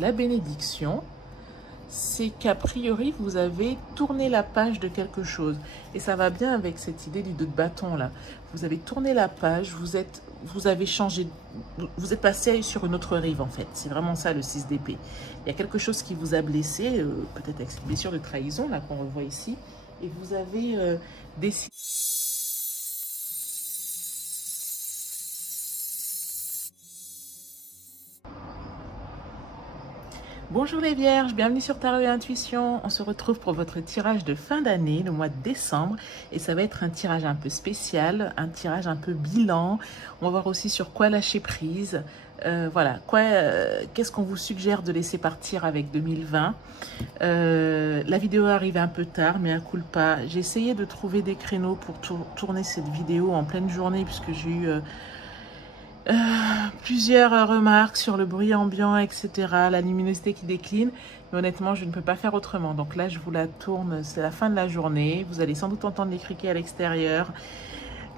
la bénédiction, c'est qu'a priori, vous avez tourné la page de quelque chose. Et ça va bien avec cette idée du 2 de bâton là. Vous avez tourné la page, vous avez changé, vous êtes passé sur une autre rive en fait. C'est vraiment ça le 6 d'épée. Il y a quelque chose qui vous a blessé, peut-être avec cette blessure de trahison là qu'on revoit ici. Et vous avez décidé... Bonjour les vierges, bienvenue sur Tarot et Intuition. On se retrouve pour votre tirage de fin d'année, le mois de décembre. Et ça va être un tirage un peu spécial, un tirage un peu bilan. On va voir aussi sur quoi lâcher prise. Voilà, qu'est-ce qu'on vous suggère de laisser partir avec 2020. La vidéo arrive un peu tard, mais à culpa. J'ai essayé de trouver des créneaux pour tourner cette vidéo en pleine journée, puisque j'ai eu... plusieurs remarques sur le bruit ambiant, etc., la luminosité qui décline, mais honnêtement je ne peux pas faire autrement. Donc là je vous la tourne, c'est la fin de la journée, vous allez sans doute entendre les criquets à l'extérieur,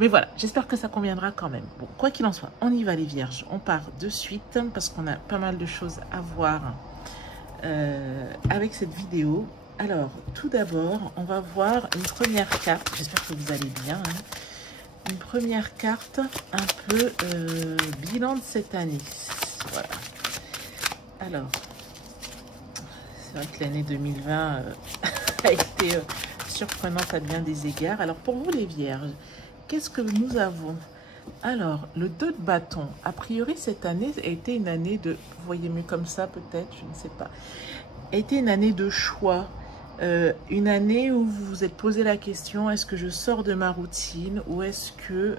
mais voilà, j'espère que ça conviendra quand même. Bon, quoi qu'il en soit, on y va les vierges, on part de suite parce qu'on a pas mal de choses à voir avec cette vidéo. Alors tout d'abord on va voir une première carte, j'espère que vous allez bien, hein. Une première carte un peu bilan de cette année. Voilà. Alors, c'est vrai que l'année 2020 a été surprenante à bien des égards. Alors, pour vous les vierges, qu'est-ce que nous avons? Alors, le 2 de bâton. A priori, cette année a été une année de... Vous voyez mieux comme ça peut-être, je ne sais pas. A été une année de choix. Une année où vous vous êtes posé la question, est-ce que je sors de ma routine ou est-ce que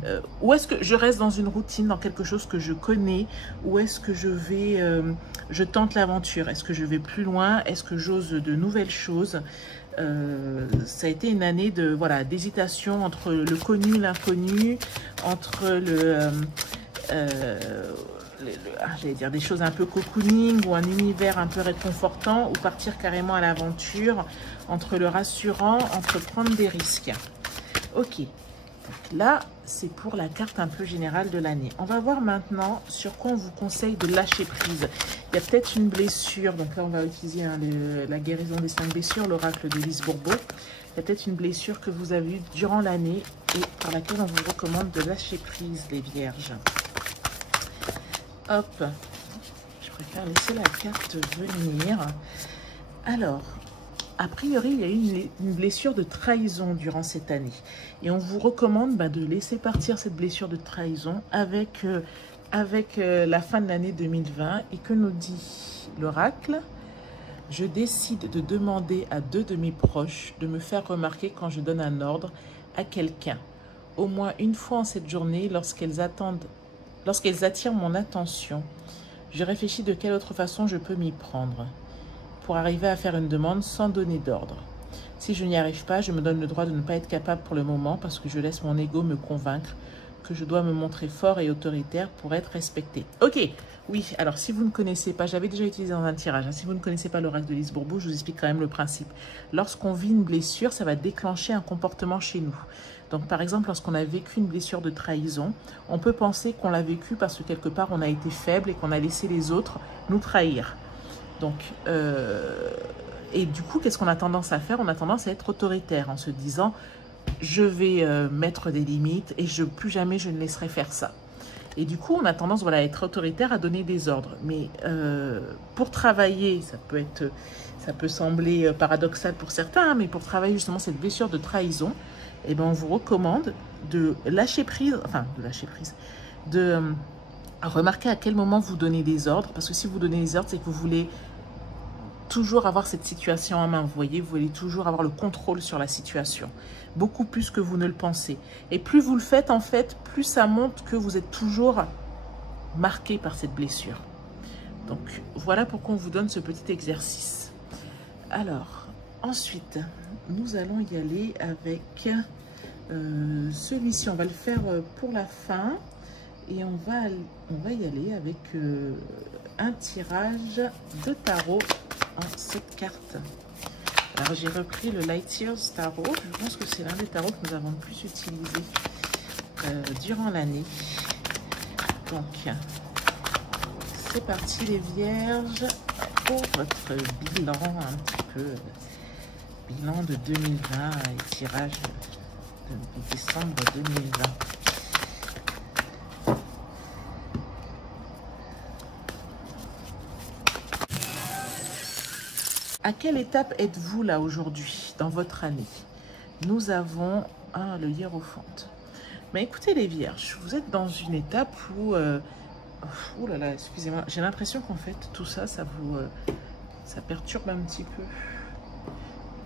je reste dans une routine, dans quelque chose que je connais, ou est-ce que je tente l'aventure, est-ce que je vais plus loin, est-ce que j'ose de nouvelles choses. Ça a été une année de voilà d'hésitation entre le connu, l'inconnu, entre j'allais dire des choses un peu cocooning ou un univers un peu réconfortant, ou partir carrément à l'aventure, entre le rassurant, entre prendre des risques. Ok, donc là c'est pour la carte un peu générale de l'année. On va voir maintenant sur quoi on vous conseille de lâcher prise. Il y a peut-être une blessure, donc là on va utiliser la guérison des 5 blessures, l'oracle de Lise Bourbeau. Il y a peut-être une blessure que vous avez eue durant l'année et par laquelle on vous recommande de lâcher prise, les vierges. Hop, je préfère laisser la carte venir. Alors, a priori, il y a eu une blessure de trahison durant cette année. Et on vous recommande de laisser partir cette blessure de trahison avec la fin de l'année 2020. Et que nous dit l'oracle? Je décide de demander à 2 de mes proches de me faire remarquer quand je donne un ordre à quelqu'un. Au moins une fois en cette journée, lorsqu'elles attirent mon attention, je réfléchis de quelle autre façon je peux m'y prendre pour arriver à faire une demande sans donner d'ordre. Si je n'y arrive pas, je me donne le droit de ne pas être capable pour le moment parce que je laisse mon ego me convaincre que je dois me montrer fort et autoritaire pour être respecté. Ok, oui, alors si vous ne connaissez pas, j'avais déjà utilisé dans un tirage, hein, si vous ne connaissez pas l'oracle de Lise Bourbeau, je vous explique quand même le principe. Lorsqu'on vit une blessure, ça va déclencher un comportement chez nous. Donc par exemple, lorsqu'on a vécu une blessure de trahison, on peut penser qu'on l'a vécu parce que quelque part on a été faible et qu'on a laissé les autres nous trahir. Donc, et du coup, qu'est-ce qu'on a tendance à faire? On a tendance à être autoritaire en se disant je vais mettre des limites et plus jamais je ne laisserai faire ça. Et du coup, on a tendance à être autoritaire, à donner des ordres. Mais pour travailler, ça peut sembler paradoxal pour certains, hein, mais pour travailler justement cette blessure de trahison, eh ben, on vous recommande de lâcher prise, de remarquer à quel moment vous donnez des ordres. Parce que si vous donnez des ordres, c'est que vous voulez toujours avoir cette situation en main. Vous voyez, vous voulez toujours avoir le contrôle sur la situation. Beaucoup plus que vous ne le pensez. Et plus vous le faites, en fait, plus ça montre que vous êtes toujours marqué par cette blessure. Donc, voilà pourquoi on vous donne ce petit exercice. Alors, ensuite, nous allons y aller avec celui-ci. On va le faire pour la fin. Et on va y aller avec un tirage de tarot en 7 cartes. Alors, j'ai repris le Light Years Tarot. Je pense que c'est l'un des tarots que nous avons le plus utilisé durant l'année. Donc, c'est parti les vierges pour votre bilan un petit peu, bilan de 2020 et tirage de décembre 2020. À quelle étape êtes-vous là aujourd'hui dans votre année? Nous avons le Hiérophant. Mais écoutez les vierges, vous êtes dans une étape où... oh là là, excusez-moi, j'ai l'impression qu'en fait tout ça, ça vous... ça perturbe un petit peu.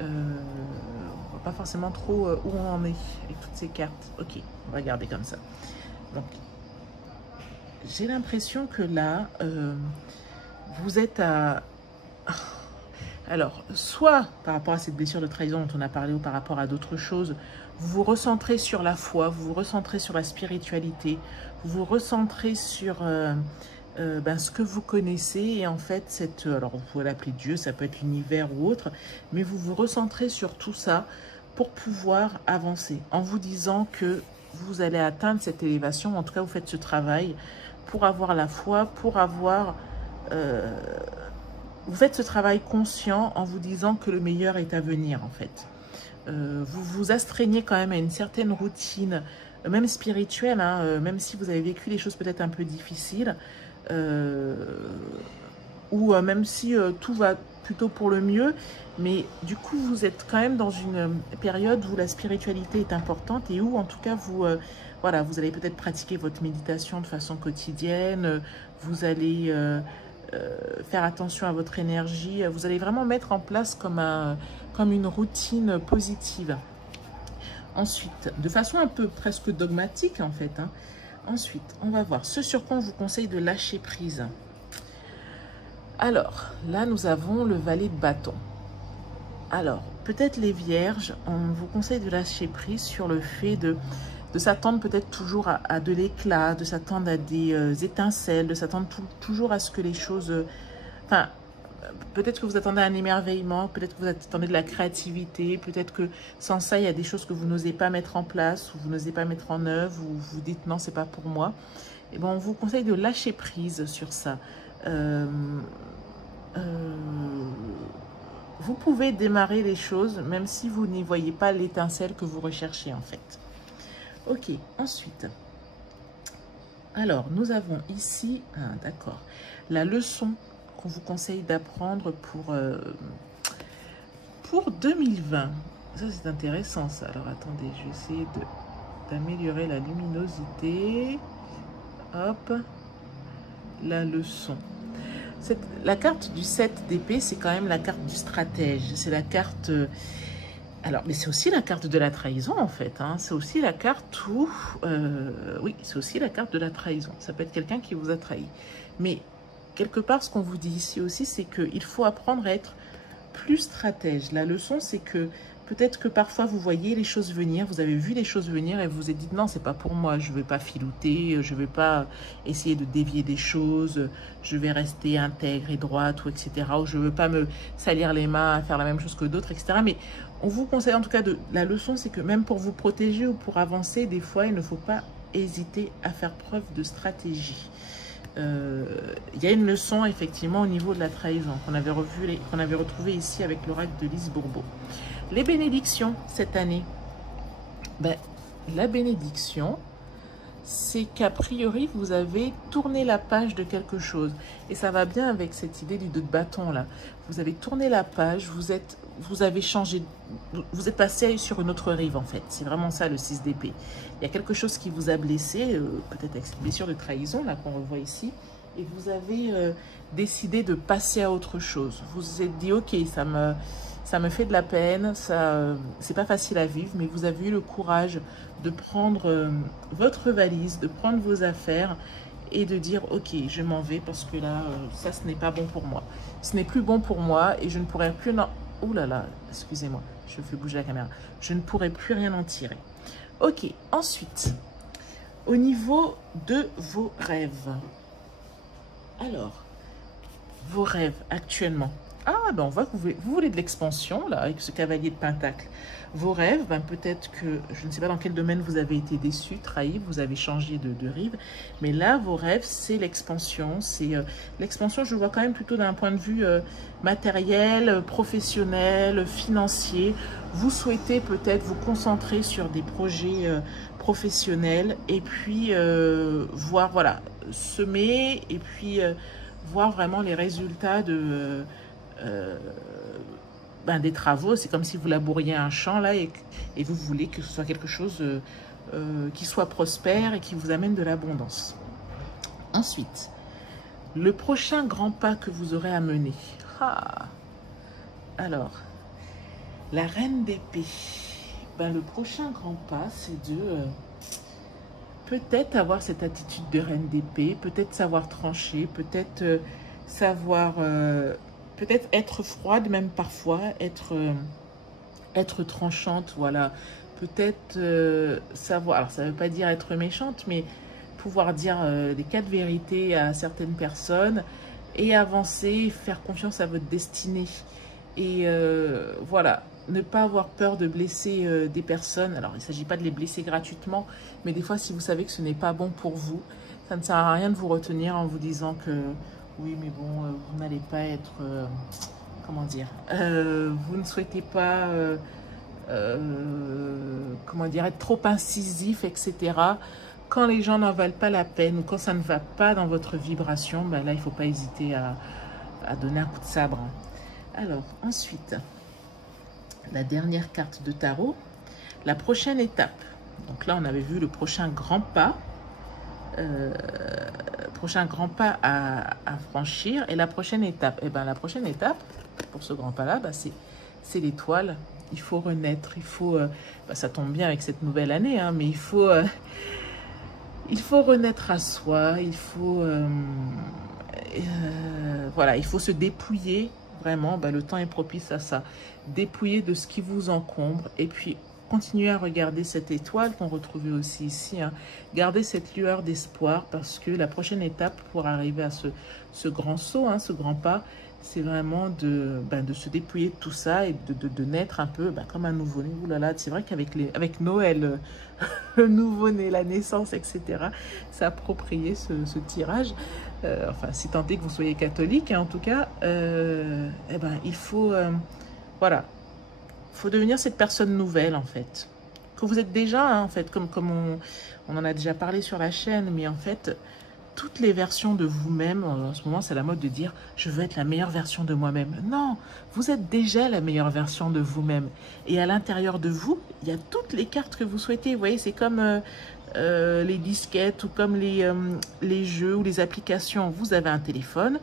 On ne voit pas forcément trop où on en est avec toutes ces cartes. Ok, on va garder comme ça. Donc, j'ai l'impression que là, vous êtes à... Alors, soit par rapport à cette blessure de trahison dont on a parlé ou par rapport à d'autres choses, vous vous recentrez sur la foi, vous vous recentrez sur la spiritualité, vous vous recentrez sur ce que vous connaissez et en fait, alors vous pouvez l'appeler Dieu, ça peut être l'univers ou autre, mais vous vous recentrez sur tout ça pour pouvoir avancer en vous disant que vous allez atteindre cette élévation, en tout cas vous faites ce travail pour avoir la foi, pour avoir... vous faites ce travail conscient en vous disant que le meilleur est à venir, en fait. Vous vous astreignez quand même à une certaine routine, même spirituelle, hein, même si vous avez vécu des choses peut-être un peu difficiles, ou même si tout va plutôt pour le mieux, mais du coup, vous êtes quand même dans une période où la spiritualité est importante et où, en tout cas, voilà, vous allez peut-être pratiquer votre méditation de façon quotidienne, vous allez... faire attention à votre énergie, vous allez vraiment mettre en place comme une routine positive. Ensuite, de façon un peu presque dogmatique en fait, hein. Ensuite, on va voir ce sur quoi on vous conseille de lâcher prise. Alors, là nous avons le valet de bâton. Alors, peut-être les vierges, on vous conseille de lâcher prise sur le fait de s'attendre peut-être toujours à de l'éclat, de s'attendre à des étincelles, de s'attendre toujours à ce que les choses... Enfin, peut-être que vous attendez un émerveillement, peut-être que vous attendez de la créativité, peut-être que sans ça, il y a des choses que vous n'osez pas mettre en place, ou vous n'osez pas mettre en œuvre, ou vous dites non, c'est pas pour moi. Et bon, on vous conseille de lâcher prise sur ça. Vous pouvez démarrer les choses, même si vous n'y voyez pas l'étincelle que vous recherchez en fait. Ok, ensuite, alors nous avons ici, d'accord, la leçon qu'on vous conseille d'apprendre pour 2020. Ça c'est intéressant ça. Alors attendez, je vais essayer d'améliorer la luminosité. Hop, la leçon. La carte du 7 d'épée, c'est quand même la carte du stratège. C'est la carte... alors, mais c'est aussi la carte de la trahison, en fait. Hein. C'est aussi la carte où... oui, c'est aussi la carte de la trahison. Ça peut être quelqu'un qui vous a trahi. Mais, quelque part, ce qu'on vous dit ici aussi, c'est qu'il faut apprendre à être plus stratège. La leçon, c'est que peut-être que parfois, vous voyez les choses venir, vous avez vu les choses venir et vous vous êtes dit, non, c'est pas pour moi, je ne vais pas filouter, je ne vais pas essayer de dévier des choses, je vais rester intègre et droite, ou etc. Ou je ne veux pas me salir les mains à faire la même chose que d'autres, etc. Mais on vous conseille en tout cas, la leçon, c'est que même pour vous protéger ou pour avancer, des fois, il ne faut pas hésiter à faire preuve de stratégie. Il y a une leçon effectivement au niveau de la trahison qu'on avait retrouvée ici avec l'oracle de Lise Bourbeau. Les bénédictions cette année, ben, la bénédiction, c'est qu'a priori vous avez tourné la page de quelque chose et ça va bien avec cette idée du 2 de bâton là. Vous avez tourné la page, vous avez changé, vous êtes passé sur une autre rive en fait. C'est vraiment ça le 6 d'épée. Il y a quelque chose qui vous a blessé, peut-être avec cette blessure de trahison là qu'on revoit ici, et vous avez décidé de passer à autre chose. Vous vous êtes dit ok, ça me fait de la peine, c'est pas facile à vivre, mais vous avez eu le courage de prendre votre valise, de prendre vos affaires et de dire ok, je m'en vais parce que là, ça ce n'est pas bon pour moi. Ce n'est plus bon pour moi et je ne pourrai plus... Non. Ouh là là, excusez-moi, je fais bouger la caméra. Je ne pourrai plus rien en tirer. Ok, ensuite, au niveau de vos rêves. Alors, vos rêves actuellement. Ah, ben on voit que vous voulez de l'expansion, là, avec ce cavalier de pentacle. Vos rêves, ben peut-être que, je ne sais pas dans quel domaine vous avez été déçu, trahi, vous avez changé de rive, mais là, vos rêves, c'est l'expansion. C'est l'expansion, je le vois quand même plutôt d'un point de vue matériel, professionnel, financier. Vous souhaitez peut-être vous concentrer sur des projets professionnels et puis voir, voilà, semer et puis voir vraiment les résultats de des travaux. C'est comme si vous labouriez un champ là et vous voulez que ce soit quelque chose qui soit prospère et qui vous amène de l'abondance. Ensuite, le prochain grand pas que vous aurez à mener. Ah. Alors, la reine d'épée. Ben, le prochain grand pas, c'est de peut-être avoir cette attitude de reine d'épée, peut-être savoir trancher, peut-être savoir... peut-être être froide même parfois, être tranchante, voilà. Peut-être savoir, alors ça ne veut pas dire être méchante, mais pouvoir dire des cas de vérité à certaines personnes et avancer, faire confiance à votre destinée. Et voilà, ne pas avoir peur de blesser des personnes. Alors, il ne s'agit pas de les blesser gratuitement, mais des fois, si vous savez que ce n'est pas bon pour vous, ça ne sert à rien de vous retenir en vous disant que oui, mais bon, vous n'allez pas être, comment dire, vous ne souhaitez pas, comment dire, être trop incisif, etc. Quand les gens n'en valent pas la peine ou quand ça ne va pas dans votre vibration, ben là, il ne faut pas hésiter à donner un coup de sabre. Alors, ensuite, la dernière carte de tarot, la prochaine étape. Donc là, on avait vu le prochain grand pas. À franchir. Et la prochaine étape, et ben la prochaine étape pour ce grand pas là, ben c'est l'étoile. Il faut renaître, il faut ça tombe bien avec cette nouvelle année, hein, mais il faut renaître à soi, il faut voilà, il faut se dépouiller vraiment. Ben, le temps est propice à ça, dépouiller de ce qui vous encombre et puis continuez à regarder cette étoile qu'on retrouvait aussi ici. Hein. Gardez cette lueur d'espoir parce que la prochaine étape pour arriver à ce grand saut, hein, ce grand pas, c'est vraiment de se dépouiller de tout ça et de naître un peu comme un nouveau-né. Ouh là là, c'est vrai qu'avec Noël, le nouveau-né, la naissance, etc., s'approprier ce tirage. Enfin, si tant est que vous soyez catholique, hein, en tout cas, il faut... voilà. Il faut devenir cette personne nouvelle, en fait. Que vous êtes déjà, hein, en fait, comme on en a déjà parlé sur la chaîne, mais en fait, toutes les versions de vous-même, en ce moment, c'est la mode de dire « je veux être la meilleure version de moi-même ». Non, vous êtes déjà la meilleure version de vous-même. Et à l'intérieur de vous, il y a toutes les cartes que vous souhaitez. Vous voyez, c'est comme les disquettes ou comme les jeux ou les applications. Vous avez un téléphone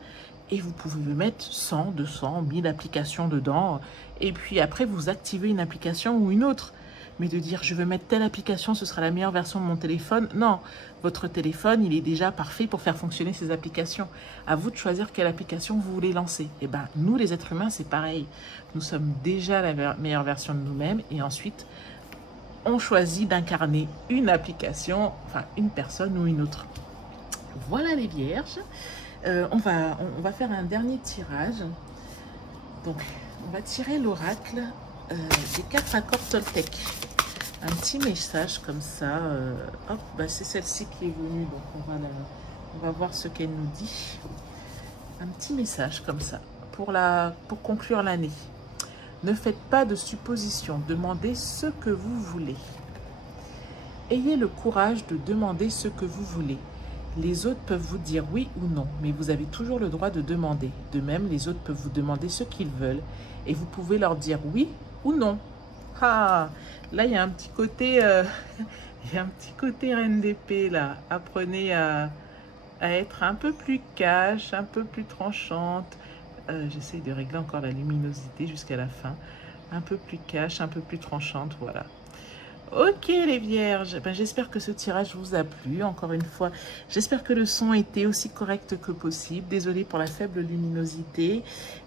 et vous pouvez mettre 100, 200, 1000 applications dedans. Et puis après, vous activez une application ou une autre. Mais de dire, je veux mettre telle application, ce sera la meilleure version de mon téléphone. Non, votre téléphone, il est déjà parfait pour faire fonctionner ces applications. À vous de choisir quelle application vous voulez lancer. Et bien, nous, les êtres humains, c'est pareil. Nous sommes déjà la meilleure version de nous-mêmes. Et ensuite, on choisit d'incarner une application, enfin, une personne ou une autre. Voilà les vierges. On va faire un dernier tirage. Donc, on va tirer l'oracle des 4 accords Toltec. Un petit message comme ça. Hop, c'est celle-ci qui est venue. Donc, on va voir ce qu'elle nous dit. Un petit message comme ça pour conclure l'année. Ne faites pas de suppositions. Demandez ce que vous voulez. Ayez le courage de demander ce que vous voulez. Les autres peuvent vous dire oui ou non, mais vous avez toujours le droit de demander. De même, les autres peuvent vous demander ce qu'ils veulent et vous pouvez leur dire oui ou non. Ah, là, il y a un petit côté, reine d'épée, là. Apprenez à être un peu plus cash, un peu plus tranchante. J'essaie de régler encore la luminosité jusqu'à la fin. Un peu plus cash, un peu plus tranchante, voilà. Ok les vierges, j'espère que ce tirage vous a plu. Encore une fois, j'espère que le son était aussi correct que possible. Désolée pour la faible luminosité.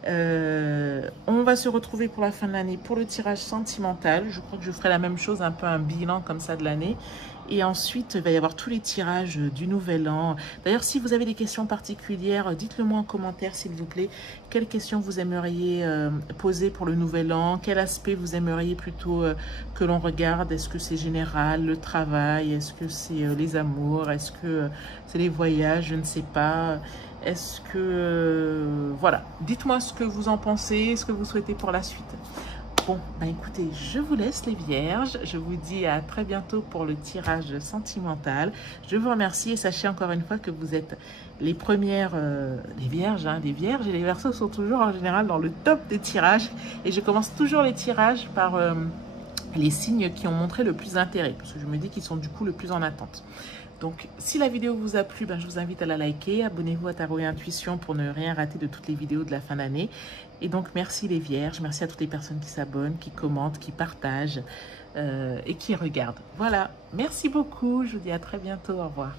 On va se retrouver pour la fin de l'année pour le tirage sentimental. Je crois que je ferai la même chose, un peu un bilan comme ça de l'année. Et ensuite, il va y avoir tous les tirages du Nouvel An. D'ailleurs, si vous avez des questions particulières, dites-le moi en commentaire, s'il vous plaît. Quelles questions vous aimeriez poser pour le Nouvel An? Quel aspect vous aimeriez plutôt que l'on regarde? Est-ce que c'est général, le travail? Est-ce que c'est les amours? Est-ce que c'est les voyages? Je ne sais pas. Est-ce que... voilà. Dites-moi ce que vous en pensez, ce que vous souhaitez pour la suite. Bon, ben écoutez, je vous laisse les vierges. Je vous dis à très bientôt pour le tirage sentimental. Je vous remercie et sachez encore une fois que vous êtes les premières, les vierges, hein, les vierges et les verseaux sont toujours en général dans le top des tirages. Et je commence toujours les tirages par les signes qui ont montré le plus d'intérêt, parce que je me dis qu'ils sont du coup le plus en attente. Donc, si la vidéo vous a plu, ben, je vous invite à la liker. Abonnez-vous à Tarot et Intuition pour ne rien rater de toutes les vidéos de la fin d'année. Et donc, merci les vierges. Merci à toutes les personnes qui s'abonnent, qui commentent, qui partagent et qui regardent. Voilà. Merci beaucoup. Je vous dis à très bientôt. Au revoir.